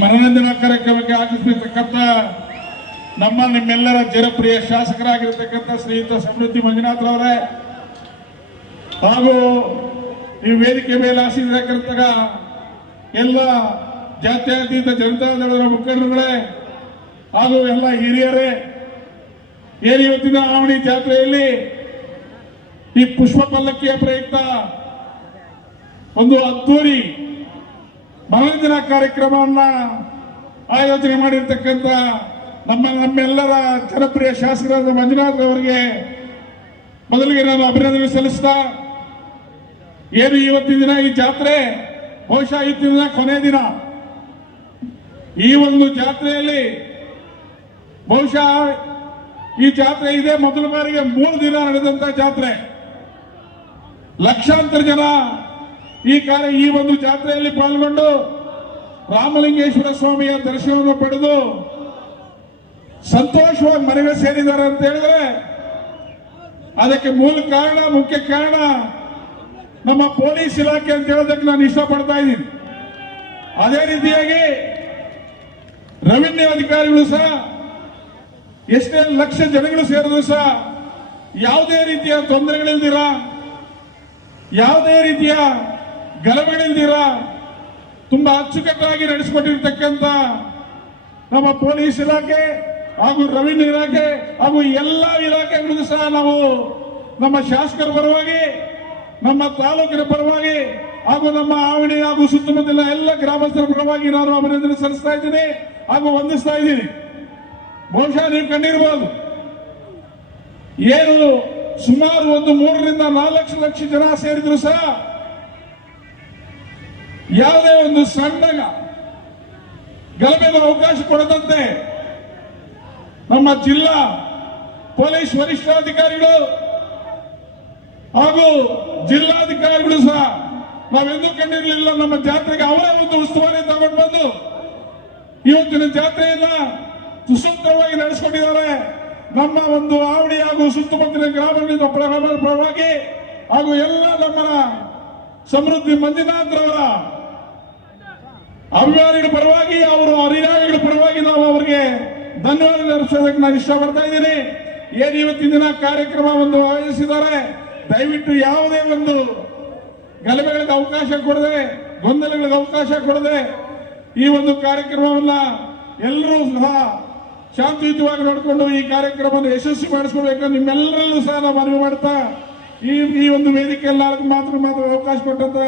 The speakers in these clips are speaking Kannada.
ಮನರಂಜನಾ ಕಾರ್ಯಕ್ರಮಕ್ಕೆ ಆಗಮಿಸಿರ್ತಕ್ಕಂಥ ನಿಮ್ಮೆಲ್ಲರ ಜನಪ್ರಿಯ ಶಾಸಕರಾಗಿರ್ತಕ್ಕಂಥ ಶ್ರೀಯುತ ಸಮೃದ್ಧಿ ಮಂಜುನಾಥರವರೇ ಹಾಗೂ ಈ ವೇದಿಕೆ ಮೇಲೆ ಆಸೀನರಾಗಿರ್ತಕ್ಕ ಎಲ್ಲ ಜಾತ್ಯತೀತ ಜನತಾದಳದ ಮುಖಂಡರುಗಳೇ ಹಾಗೂ ಎಲ್ಲ ಹಿರಿಯರೇ, ಏನು ಇವತ್ತಿನ ಆವಣಿ ಜಾತ್ರೆಯಲ್ಲಿ ಈ ಪುಷ್ಪ ಪಲ್ಲಕ್ಕಿಯ ಪ್ರಯುಕ್ತ ಒಂದು ಅದ್ದೂರಿ ಮನರಂಜನಾ ಕಾರ್ಯಕ್ರಮವನ್ನ ಆಯೋಜನೆ ಮಾಡಿರ್ತಕ್ಕಂಥ ನಮ್ಮೆಲ್ಲರ ಜನಪ್ರಿಯ ಶಾಸಕರಾದ ಮಂಜುನಾಥ್ ಅವರಿಗೆ ಮೊದಲಿಗೆ ನಾನು ಅಭಿನಂದನೆ ಸಲ್ಲಿಸ್ತಾ, ಏನು ಇವತ್ತಿನ ದಿನ ಈ ಜಾತ್ರೆ ಬಹುಶಃ ಇವತ್ತಿನ ದಿನ ಕೊನೆ ದಿನ. ಈ ಒಂದು ಜಾತ್ರೆಯಲ್ಲಿ ಬಹುಶಃ ಈ ಜಾತ್ರೆ ಇದೆ ಮೊದಲ ಬಾರಿಗೆ 3 ದಿನ ನಡೆದಂತ ಜಾತ್ರೆ. ಲಕ್ಷಾಂತರ ಜನ ಈ ಒಂದು ಜಾತ್ರೆಯಲ್ಲಿ ಪಾಲ್ಗೊಂಡು ರಾಮಲಿಂಗೇಶ್ವರ ಸ್ವಾಮಿಯ ದರ್ಶನವನ್ನು ಪಡೆದು ಸಂತೋಷವಾಗಿ ಮನೆಗೆ ಸೇರಿದ್ದಾರೆ ಅಂತ ಹೇಳಿದ್ರೆ ಅದಕ್ಕೆ ಮುಖ್ಯ ಕಾರಣ ನಮ್ಮ ಪೊಲೀಸ್ ಇಲಾಖೆ ಅಂತ ಹೇಳೋದಕ್ಕೆ ನಾನು ಇಷ್ಟಪಡ್ತಾ ಇದ್ದೀನಿ. ಅದೇ ರೀತಿಯಾಗಿ ರೆವಿನ್ಯೂ ಅಧಿಕಾರಿಗಳು ಸಹ ಎಷ್ಟೇ ಲಕ್ಷ ಜನಗಳು ಸೇರಿದ್ರು ಸಹ ಯಾವುದೇ ರೀತಿಯ ತೊಂದರೆಗಳಿಲ್ದಿರ, ಯಾವುದೇ ರೀತಿಯ ಗಲಭೆಗಳಿಲ್ದಿರ ತುಂಬಾ ಅಚ್ಚುಕಟ್ಟಾಗಿ ನಡೆಸಿಕೊಟ್ಟಿರ್ತಕ್ಕಂಥ ನಮ್ಮ ಪೊಲೀಸ್ ಇಲಾಖೆ ಹಾಗೂ ರೆವಿನ್ಯೂ ಇಲಾಖೆ ಹಾಗೂ ಎಲ್ಲ ಇಲಾಖೆಗಳಿಗೂ ಸಹ ನಾವು ನಮ್ಮ ಶಾಸಕರ ಪರವಾಗಿ, ನಮ್ಮ ತಾಲೂಕಿನ ಪರವಾಗಿ ಹಾಗೂ ನಮ್ಮ ಆವಣಿ ಹಾಗೂ ಸುತ್ತಮುತ್ತಲಿನ ಎಲ್ಲ ಗ್ರಾಮಸ್ಥರ ಪರವಾಗಿ ನಾನು ಅಭಿನಂದನೆ ಸಲ್ಲಿಸ್ತಾ ಇದ್ದೀನಿ ಹಾಗೂ ವಂದಿಸ್ತಾ ಇದ್ದೀನಿ. ಬಹುಶಃ ನೀವು ಕಂಡಿರಬಹುದು, ಏನು ಸುಮಾರು 3 ರಿಂದ 4 ಲಕ್ಷ ಜನ ಸೇರಿದ್ರು ಸಹ ಯಾವುದೇ ಒಂದು ಸಣ್ಣ ಗಲಭೆಗೆ ಅವಕಾಶ ಕೊಡದಂತೆ ನಮ್ಮ ಜಿಲ್ಲಾ ಪೊಲೀಸ್ ವರಿಷ್ಠಾಧಿಕಾರಿಗಳು ಹಾಗೂ ಜಿಲ್ಲಾಧಿಕಾರಿಗಳು ಸಹ ನಾವೆಂದೂ ಕಂಡಿರಲಿಲ್ಲ. ನಮ್ಮ ಜಾತ್ರೆಗೆ ಅವರೇ ಒಂದು ಉಸ್ತುವಾರಿ ತಗೊಂಡು ಬಂದು ಇವತ್ತಿನ ಜಾತ್ರೆಯನ್ನ ಸುಸೂತ್ರವಾಗಿ ನಡೆಸಿಕೊಂಡಿದ್ದಾರೆ. ನಮ್ಮ ಒಂದು ಆವಡಿ ಹಾಗೂ ಸುತ್ತಮುತ್ತಲಿನ ಗ್ರಾಮಗಳಿಂದ ಪರವಾಗಿ ಹಾಗೂ ಎಲ್ಲ ನಮ್ಮ ಸಮೃದ್ಧಿ ಮಂಜುನಾಥರವರ ಅಭಿಮಾನಿಗಳ ಪರವಾಗಿ, ಅವರು ಅನುಯಾಯಿಗಳ ಪರವಾಗಿ ನಾವು ಅವರಿಗೆ ಧನ್ಯವಾದ ಅರ್ಪಿಸೋದಕ್ಕೆ ನಾನು ಇಷ್ಟಪಡ್ತಾ ಇದ್ದೀನಿ. ಏನು ಇವತ್ತಿನ ದಿನ ಕಾರ್ಯಕ್ರಮ ಒಂದು ಆಯೋಜಿಸಿದ್ದಾರೆ, ದಯವಿಟ್ಟು ಯಾವುದೇ ಒಂದು ಗಲಭೆಗಳಿಗೆ ಅವಕಾಶ ಕೊಡದೆ, ಗೊಂದಲಗಳಿಗೆ ಅವಕಾಶ ಕೊಡದೆ ಈ ಒಂದು ಕಾರ್ಯಕ್ರಮವನ್ನ ಎಲ್ಲರೂ ಸಹ ಶಾಂತಿಯುತವಾಗಿ ನೋಡಿಕೊಂಡು ಈ ಕಾರ್ಯಕ್ರಮವನ್ನು ಯಶಸ್ವಿ ಮಾಡಿಸ್ಕೊಳ್ಬೇಕು ನಿಮ್ಮೆಲ್ಲರಲ್ಲೂ ಸಹ ನಾವು ಮನವಿ ಮಾಡ್ತಾ ಈ ಒಂದು ವೇದಿಕೆಯಲ್ಲಿ ಮಾತ್ರ ಅವಕಾಶ ಕೊಟ್ಟಂತ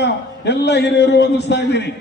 ಎಲ್ಲ ಹಿರಿಯರು ವಂದಿಸ್ತಾ ಇದ್ದೀನಿ.